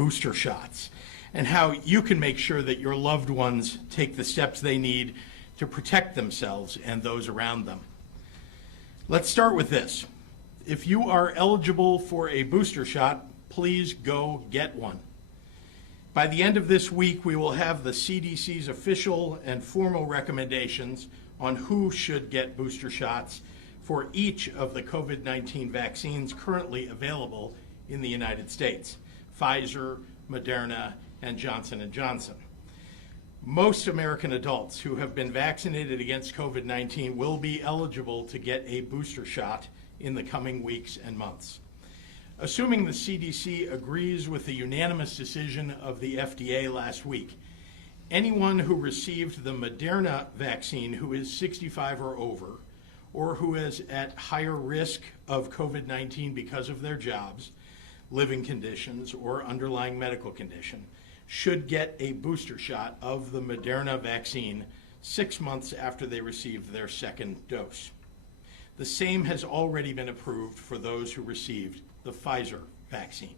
booster shots and how you can make sure that your loved ones take the steps they need to protect themselves and those around them. Let's start with this. If you are eligible for a booster shot, please go get one. By the end of this week, we will have the CDC's official and formal recommendations on who should get booster shots for each of the COVID-19 vaccines currently available in the United States: Pfizer, Moderna, and Johnson & Johnson. Most American adults who have been vaccinated against COVID-19 will be eligible to get a booster shot in the coming weeks and months. Assuming the CDC agrees with the unanimous decision of the FDA last week, anyone who received the Moderna vaccine who is 65 or over, or who is at higher risk of COVID-19 because of their jobs, living conditions, or underlying medical condition, should get a booster shot of the Moderna vaccine 6 months after they received their second dose. The same has already been approved for those who received the Pfizer vaccine.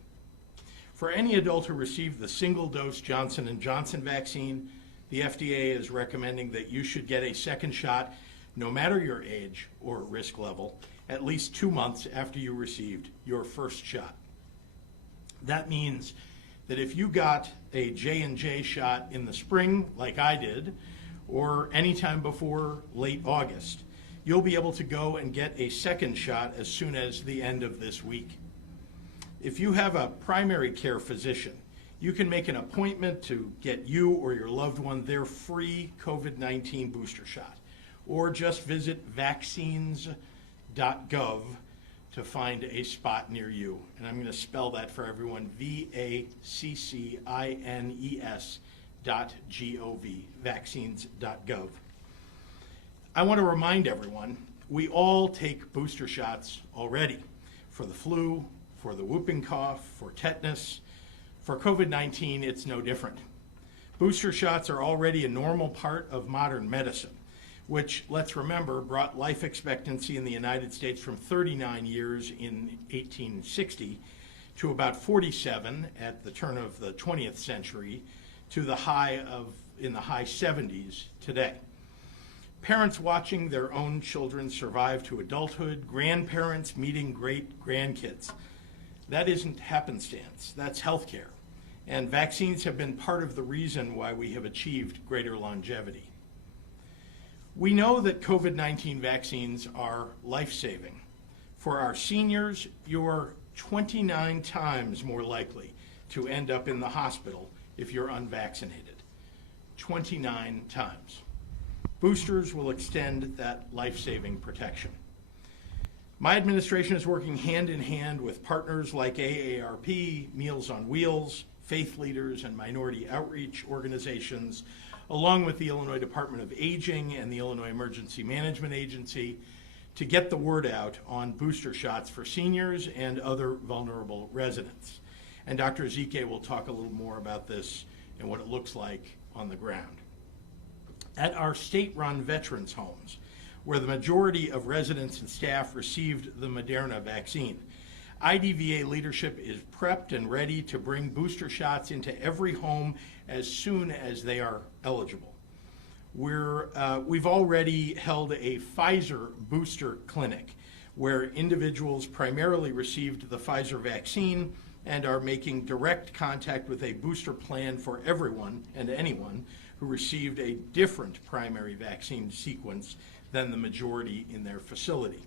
For any adult who received the single-dose Johnson & Johnson vaccine, the FDA is recommending that you should get a second shot, no matter your age or risk level, at least 2 months after you received your first shot. That means that if you got a J&J shot in the spring, like I did, or anytime before late August, you'll be able to go and get a second shot as soon as the end of this week. If you have a primary care physician, you can make an appointment to get you or your loved one their free COVID-19 booster shot, or just visit vaccines.gov to find a spot near you. And I'm going to spell that for everyone: vaccines.gov, vaccines.gov. I want to remind everyone, we all take booster shots already for the flu, for the whooping cough, for tetanus. For COVID-19, it's no different. Booster shots are already a normal part of modern medicine, which, let's remember, brought life expectancy in the United States from 39 years in 1860 to about 47 at the turn of the 20th century, to the high in the high 70s today. Parents watching their own children survive to adulthood, grandparents meeting great grandkids. That isn't happenstance, that's healthcare. And vaccines have been part of the reason why we have achieved greater longevity. We know that COVID-19 vaccines are life-saving. For our seniors, you're 29 times more likely to end up in the hospital if you're unvaccinated. 29 times. Boosters will extend that life-saving protection. My administration is working hand in hand with partners like AARP, Meals on Wheels, faith leaders, and minority outreach organizations, along with the Illinois Department of Aging and the Illinois Emergency Management Agency, to get the word out on booster shots for seniors and other vulnerable residents. And Dr. Ezike will talk a little more about this and what it looks like on the ground. At our state-run veterans homes, where the majority of residents and staff received the Moderna vaccine, IDVA leadership is prepped and ready to bring booster shots into every home as soon as they are eligible. We've already held a Pfizer booster clinic where individuals primarily received the Pfizer vaccine and are making direct contact with a booster plan for everyone and anyone who received a different primary vaccine sequence than the majority in their facility.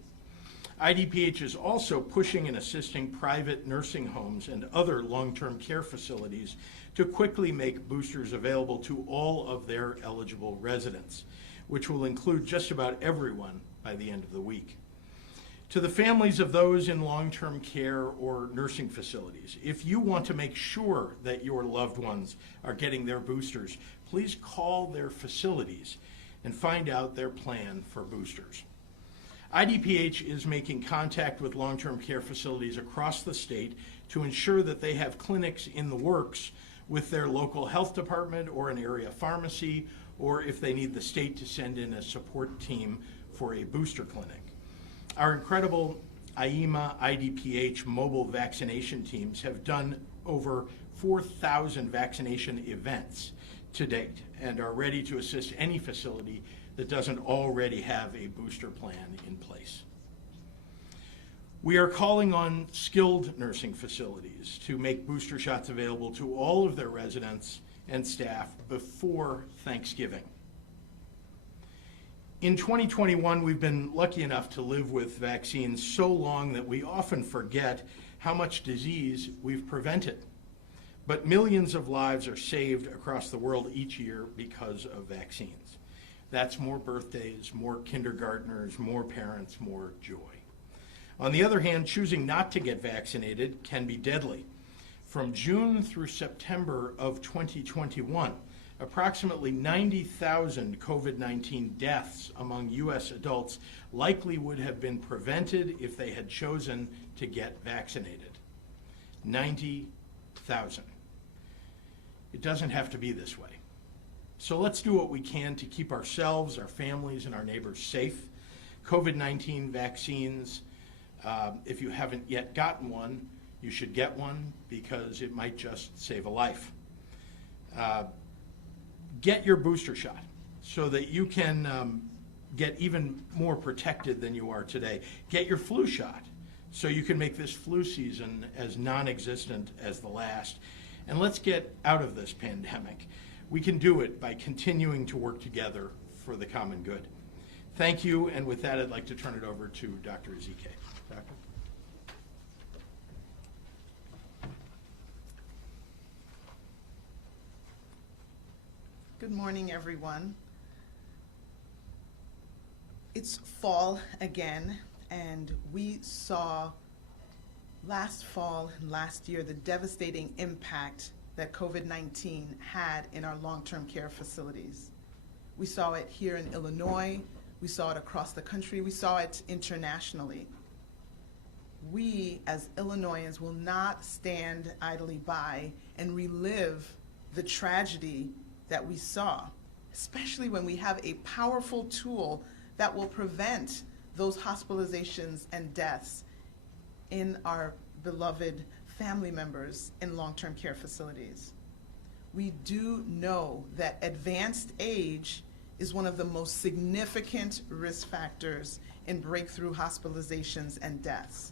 IDPH is also pushing and assisting private nursing homes and other long-term care facilities to quickly make boosters available to all of their eligible residents, which will include just about everyone by the end of the week. To the families of those in long-term care or nursing facilities, if you want to make sure that your loved ones are getting their boosters, please call their facilities and find out their plan for boosters. IDPH is making contact with long-term care facilities across the state to ensure that they have clinics in the works with their local health department or an area pharmacy, or if they need the state to send in a support team for a booster clinic. Our incredible IEMA IDPH mobile vaccination teams have done over 4,000 vaccination events to date and are ready to assist any facility that doesn't already have a booster plan in place. We are calling on skilled nursing facilities to make booster shots available to all of their residents and staff before Thanksgiving. In 2021, we've been lucky enough to live with vaccines so long that we often forget how much disease we've prevented. But millions of lives are saved across the world each year because of vaccines. That's more birthdays, more kindergartners, more parents, more joy. On the other hand, choosing not to get vaccinated can be deadly. From June through September of 2021, approximately 90,000 COVID-19 deaths among U.S. adults likely would have been prevented if they had chosen to get vaccinated. 90,000. It doesn't have to be this way. So let's do what we can to keep ourselves, our families, and our neighbors safe. COVID-19 vaccines, if you haven't yet gotten one, you should get one because it might just save a life. Get your booster shot so that you can get even more protected than you are today. Get your flu shot so you can make this flu season as non-existent as the last. And let's get out of this pandemic. We can do it by continuing to work together for the common good. Thank you, and with that, I'd like to turn it over to Dr. Ezike. Doctor? Good morning, everyone. It's fall again, and we saw last fall and last year the devastating impact that COVID-19 had in our long-term care facilities. We saw it here in Illinois, we saw it across the country, we saw it internationally. We, as Illinoisans, will not stand idly by and relive the tragedy that we saw, especially when we have a powerful tool that will prevent those hospitalizations and deaths in our beloved family members in long-term care facilities. We do know that advanced age is one of the most significant risk factors in breakthrough hospitalizations and deaths,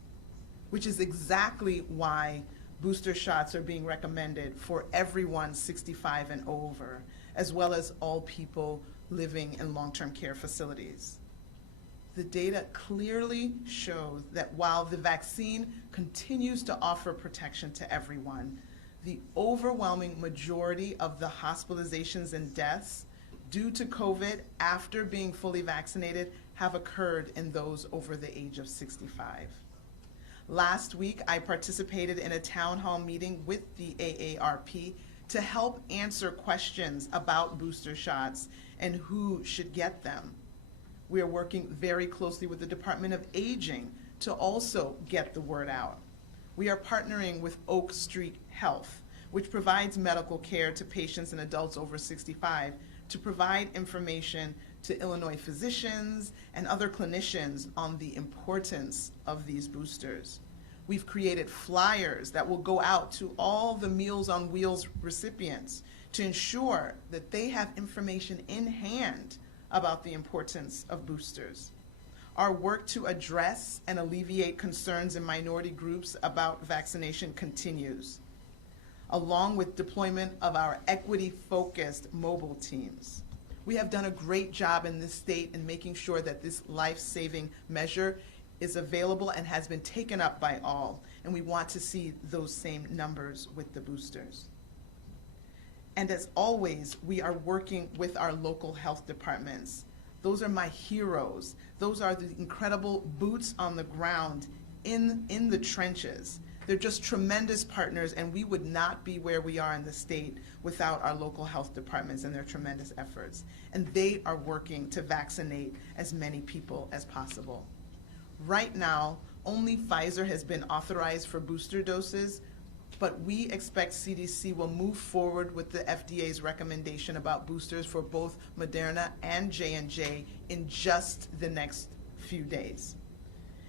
which is exactly why booster shots are being recommended for everyone 65 and over, as well as all people living in long-term care facilities. The data clearly shows that while the vaccine continues to offer protection to everyone, the overwhelming majority of the hospitalizations and deaths due to COVID after being fully vaccinated have occurred in those over the age of 65. Last week, I participated in a town hall meeting with the AARP to help answer questions about booster shots and who should get them. We are working very closely with the Department of Aging to also get the word out. We are partnering with Oak Street Health, which provides medical care to patients and adults over 65, to provide information to Illinois physicians and other clinicians on the importance of these boosters. We've created flyers that will go out to all the Meals on Wheels recipients to ensure that they have information in hand about the importance of boosters. Our work to address and alleviate concerns in minority groups about vaccination continues, along with deployment of our equity-focused mobile teams. We have done a great job in this state in making sure that this life-saving measure is available and has been taken up by all, and we want to see those same numbers with the boosters. And as always, we are working with our local health departments. Those are my heroes. Those are the incredible boots on the ground in the trenches. They're just tremendous partners, and we would not be where we are in the state without our local health departments and their tremendous efforts. And they are working to vaccinate as many people as possible. Right now, only Pfizer has been authorized for booster doses, but we expect CDC will move forward with the FDA's recommendation about boosters for both Moderna and J&J in just the next few days.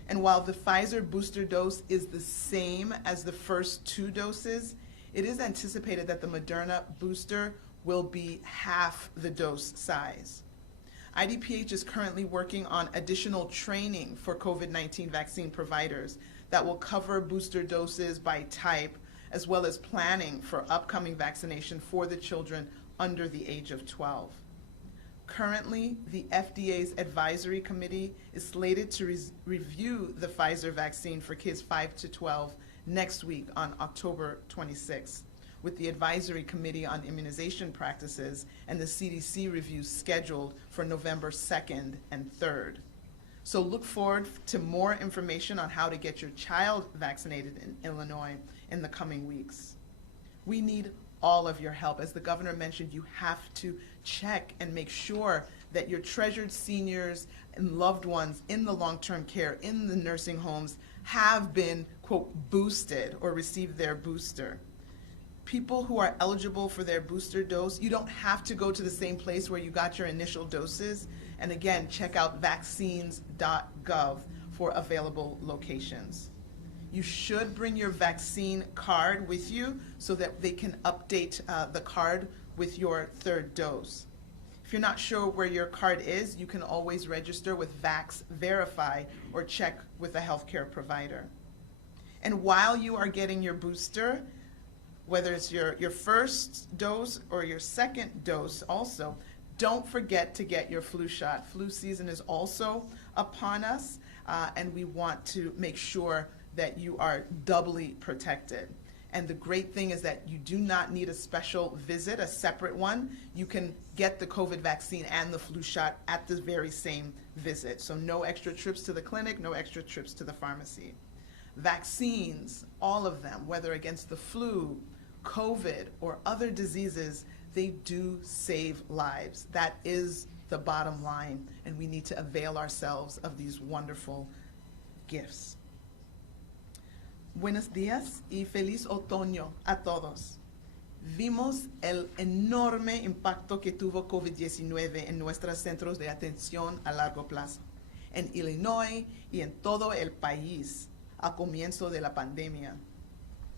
And while the Pfizer booster dose is the same as the first 2 doses, It is anticipated that the Moderna booster will be half the dose size. IDPH is currently working on additional training for COVID-19 vaccine providers that will cover booster doses by type, as well as planning for upcoming vaccination for the children under the age of 12. Currently, the FDA's advisory committee is slated to review the Pfizer vaccine for kids 5 to 12 next week on October 26th, with the advisory committee on immunization practices and the CDC review scheduled for November 2nd and 3rd. So look forward to more information on how to get your child vaccinated in Illinois in the coming weeks. We need all of your help. As the governor mentioned, you have to check and make sure that your treasured seniors and loved ones in the long-term care, in the nursing homes, have been, quote, boosted or received their booster. People who are eligible for their booster dose, you don't have to go to the same place where you got your initial doses. And again, check out vaccines.gov for available locations. You should bring your vaccine card with you so that they can update the card with your third dose. If you're not sure where your card is, you can always register with Vax Verify or check with a healthcare provider. And while you are getting your booster, whether it's your first dose or your second dose also, don't forget to get your flu shot. Flu season is also upon us, and we want to make sure that you are doubly protected. And the great thing is that you do not need a special visit, a separate one. You can get the COVID vaccine and the flu shot at the very same visit. So no extra trips to the clinic, no extra trips to the pharmacy. Vaccines, all of them, whether against the flu, COVID, or other diseases, they do save lives. That is the bottom line, and we need to avail ourselves of these wonderful gifts. Buenos días y feliz otoño a todos. Vimos el enorme impacto que tuvo COVID-19 en nuestros centros de atención a largo plazo, en Illinois y en todo el país a comienzo de la pandemia.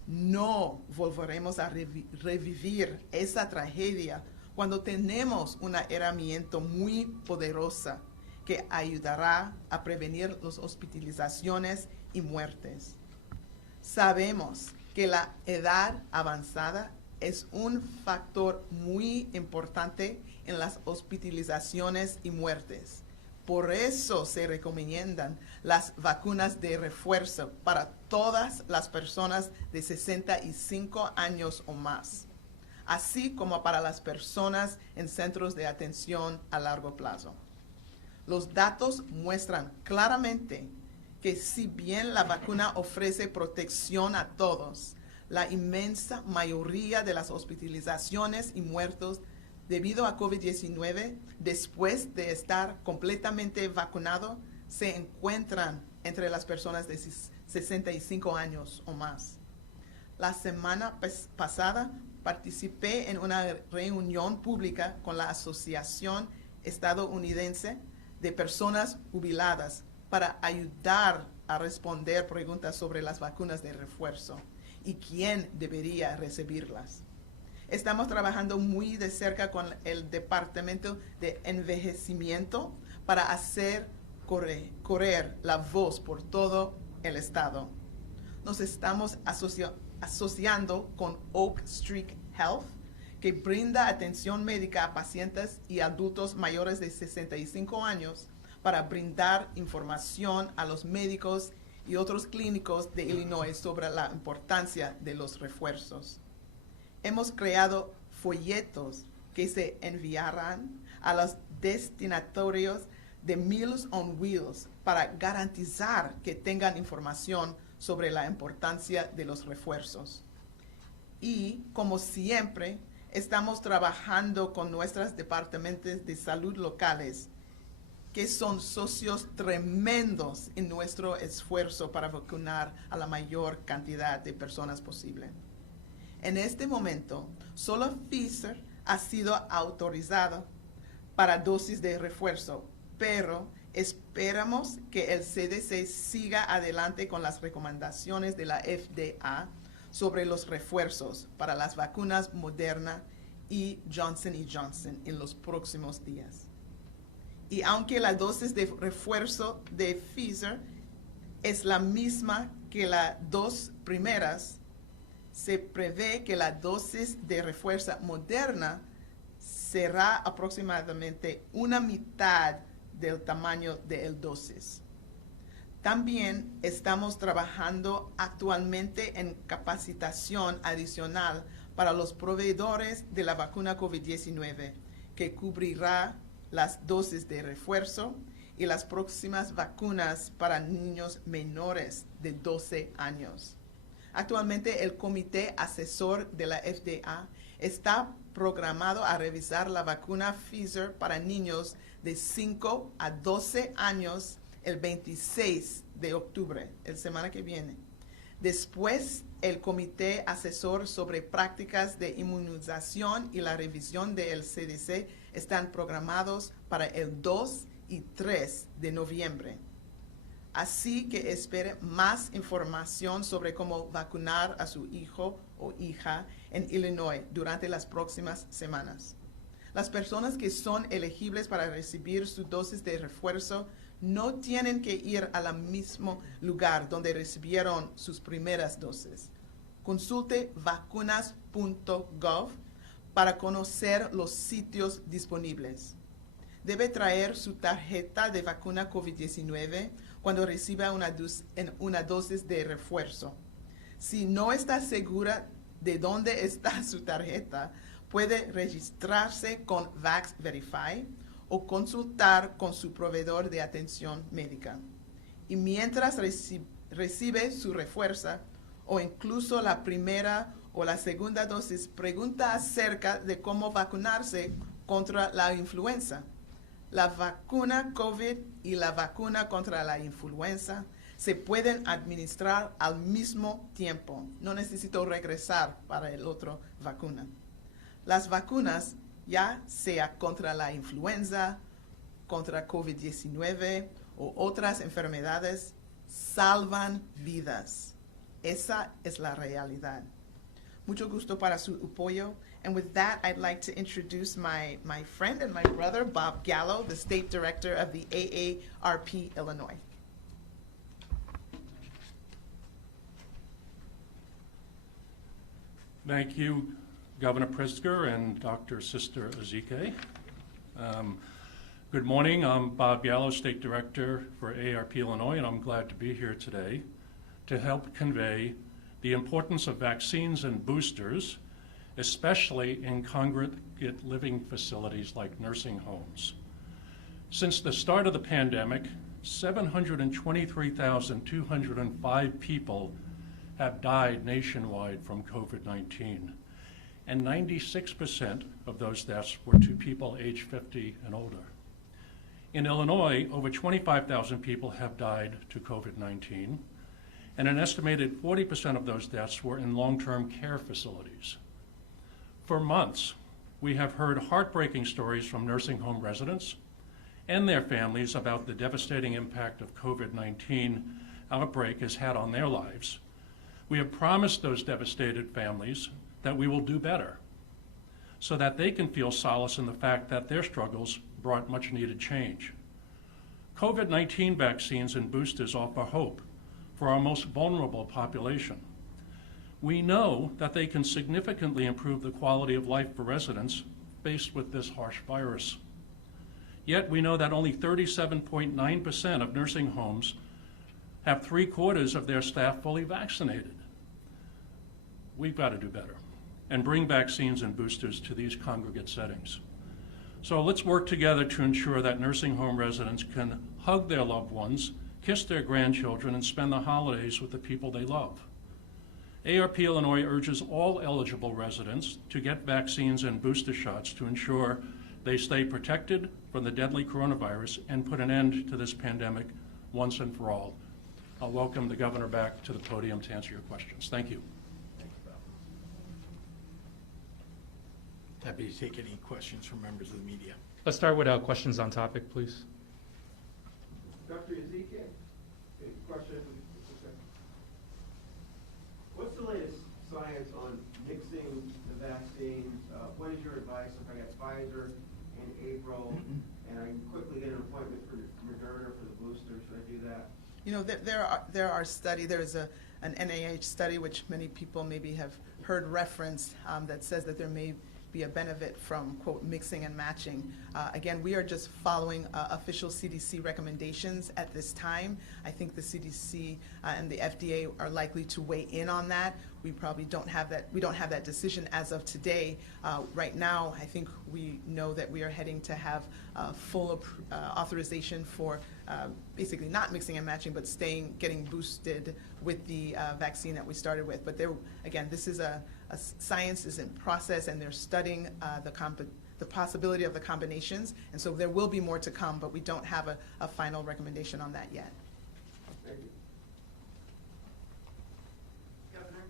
No volveremos a revivir esa tragedia cuando tenemos una herramienta muy poderosa que ayudará a prevenir las hospitalizaciones y muertes. Sabemos que la edad avanzada es un factor muy importante en las hospitalizaciones y muertes. Por eso se recomiendan las vacunas de refuerzo para todas las personas de 65 años o más, así como para las personas en centros de atención a largo plazo. Los datos muestran claramente que si bien la vacuna ofrece protección a todos, la inmensa mayoría de las hospitalizaciones y muertos debido a COVID-19, después de estar completamente vacunado, se encuentran entre las personas de 65 años o más. La semana pasada participé en una reunión pública con la Asociación Estadounidense de Personas Jubiladas para ayudar a responder preguntas sobre las vacunas de refuerzo y quién debería recibirlas. Estamos trabajando muy de cerca con el Departamento de Envejecimiento para hacer correr la voz por todo el estado. Nos estamos asociando con Oak Street Health, que brinda atención médica a pacientes y adultos mayores de 65 años para brindar información a los médicos y otros clínicos de Illinois sobre la importancia de los refuerzos. Hemos creado folletos que se enviarán a los destinatarios de Meals on Wheels para garantizar que tengan información sobre la importancia de los refuerzos. Y, como siempre, estamos trabajando con nuestros departamentos de salud locales, que son socios tremendos en nuestro esfuerzo para vacunar a la mayor cantidad de personas posible. En este momento, solo Pfizer ha sido autorizado para dosis de refuerzo, pero esperamos que el CDC siga adelante con las recomendaciones de la FDA sobre los refuerzos para las vacunas Moderna y Johnson Johnson en los próximos días. Y aunque la dosis de refuerzo de Pfizer es la misma que las dos primeras, se prevé que la dosis de refuerzo Moderna será aproximadamente una mitad del tamaño de la dosis. También estamos trabajando actualmente en capacitación adicional para los proveedores de la vacuna COVID-19, que cubrirá las dosis de refuerzo y las próximas vacunas para niños menores de 12 años. Actualmente el Comité Asesor de la FDA está programado a revisar la vacuna Pfizer para niños de 5 a 12 años el 26 de octubre, la semana que viene. Después, el Comité Asesor sobre Prácticas de Inmunización y la revisión del CDC están programados para el 2 y 3 de noviembre. Así que espere más información sobre cómo vacunar a su hijo o hija en Illinois durante las próximas semanas. Las personas que son elegibles para recibir su dosis de refuerzo no tienen que ir al mismo lugar donde recibieron sus primeras dosis. Consulte vacunas.gov para conocer los sitios disponibles. Debe traer su tarjeta de vacuna COVID-19 cuando reciba una dosis de refuerzo. Si no está segura de dónde está su tarjeta, puede registrarse con VaxVerify o consultar con su proveedor de atención médica. Y mientras recibe su refuerzo o incluso la primera o la segunda dosis, pregunta acerca de cómo vacunarse contra la influenza. La vacuna COVID y la vacuna contra la influenza se pueden administrar al mismo tiempo. No necesito regresar para la otra vacuna. Las vacunas, ya sea contra la influenza, contra COVID-19 o otras enfermedades, salvan vidas. Esa es la realidad. Mucho gusto para su apoyo. And with that, I'd like to introduce my friend and my brother, Bob Gallo, the State Director of the AARP Illinois. Thank you, Governor Pritzker and Dr. Sister Ezike. Good morning. I'm Bob Gallo, State Director for AARP Illinois, and I'm glad to be here today to help convey the importance of vaccines and boosters, especially in congregate living facilities like nursing homes. Since the start of the pandemic, 723,205 people have died nationwide from COVID-19, and 96% of those deaths were to people age 50 and older. In Illinois, over 25,000 people have died to COVID-19, and an estimated 40% of those deaths were in long-term care facilities. For months, we have heard heartbreaking stories from nursing home residents and their families about the devastating impact of COVID-19 outbreak has had on their lives. We have promised those devastated families that we will do better so that they can feel solace in the fact that their struggles brought much needed change. COVID-19 vaccines and boosters offer hope for our most vulnerable population. We know that they can significantly improve the quality of life for residents faced with this harsh virus. Yet we know that only 37.9% of nursing homes have 3/4 of their staff fully vaccinated. We've got to do better and bring vaccines and boosters to these congregate settings. So let's work together to ensure that nursing home residents can hug their loved ones, kiss their grandchildren, and spend the holidays with the people they love. AARP Illinois urges all eligible residents to get vaccines and booster shots to ensure they stay protected from the deadly coronavirus and put an end to this pandemic once and for all. I'll welcome the governor back to the podium to answer your questions. Thank you. Happy to take any questions from members of the media. Let's start with questions on topic, please. Dr. Ezike, a question. What's the latest? So science on mixing the vaccines. What is your advice if I got Pfizer in April and I quickly get an appointment for Moderna for the booster? Should I do that? You know, there's an NIH study which many people maybe have heard referenced that says that there may be a benefit from, quote, mixing and matching. Again, we are just following official CDC recommendations at this time. I think the CDC and the FDA are likely to weigh in on that. We probably don't have that decision as of today. Right now, I think we know that we are heading to have full authorization for basically not mixing and matching, but getting boosted with the vaccine that we started with. But again, this is a science is in process, and they're studying the possibility of the combinations, and so there will be more to come, but we don't have a final recommendation on that yet. Thank you. Governor,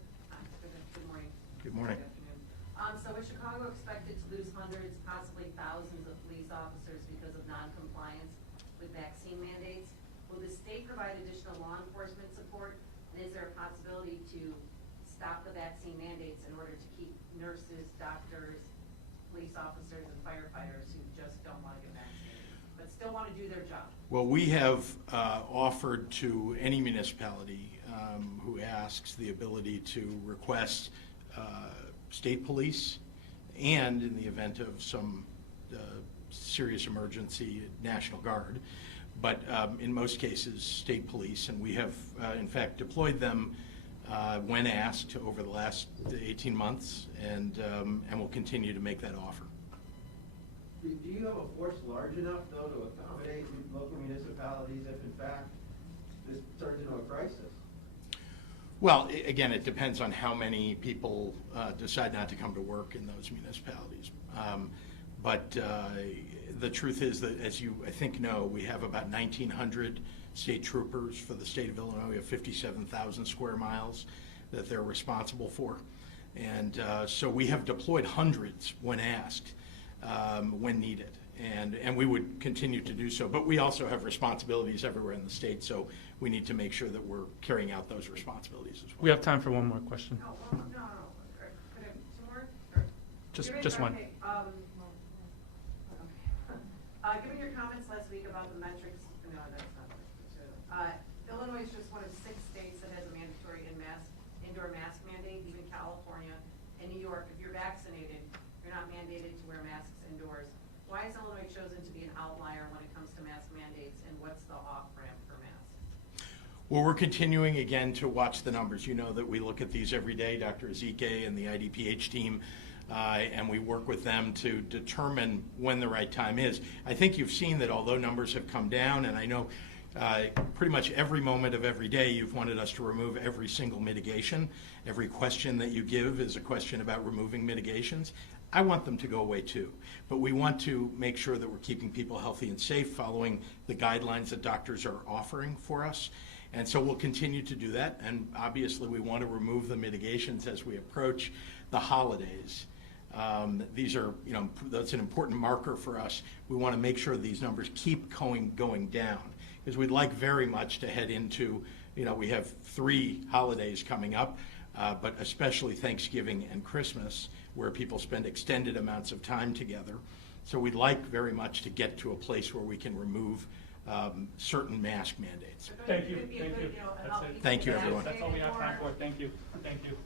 good morning. Good morning. Good afternoon. So is Chicago expected to lose hundreds, possibly thousands of police officers because of non-compliance with vaccine mandates? Will the state provide additional law enforcement support? And is there a possibility to stop the vaccine mandates in order to keep nurses, doctors, police officers, and firefighters who just don't want to get vaccinated, but still want to do their job? Well, we have offered to any municipality who asks the ability to request state police, and in the event of some serious emergency, National Guard, but in most cases, state police, and we have in fact deployed them when asked over the last 18 months, and will continue to make that offer. Do you have a force large enough, though, to accommodate local municipalities if, in fact, this turns into a crisis? Well, again, it depends on how many people decide not to come to work in those municipalities. But the truth is that, as you, I think, know, we have about 1,900 state troopers for the state of Illinois. We have 57,000 square miles that they're responsible for. And so we have deployed hundreds when asked, when needed. And we would continue to do so. But we also have responsibilities everywhere in the state, so we need to make sure that we're carrying out those responsibilities as well. We have time for one more question. No. Could I have two more? Or- Just one. Okay. Given your comments last week about the metrics, no, that's not true. Illinois is just one of 6 states that has a mandatory indoor mask mandate. Even California and New York, if you're vaccinated, you're not mandated to wear masks indoors. Why is Illinois chosen to be an outlier when it comes to mask mandates, and what's the off-ramp for masks? Well, we're continuing again to watch the numbers. You know that we look at these every day, Dr. Ezike and the IDPH team, and we work with them to determine when the right time is. I think you've seen that although numbers have come down, and I know pretty much every moment of every day you've wanted us to remove every single mitigation. Every question that you give is a question about removing mitigations. I want them to go away too, but we want to make sure that we're keeping people healthy and safe, following the guidelines that doctors are offering for us. And so we'll continue to do that, and obviously we want to remove the mitigations as we approach the holidays. These are, that's an important marker for us. We want to make sure these numbers keep going down, because we'd like very much to head into, we have 3 holidays coming up, but especially Thanksgiving and Christmas, where people spend extended amounts of time together. So we'd like very much to get to a place where we can remove certain mask mandates. Thank you. Could be a Thank good, you. help That's it. people Thank you, get everyone. That's all we have time vaccinated for. Thank you. Thank you.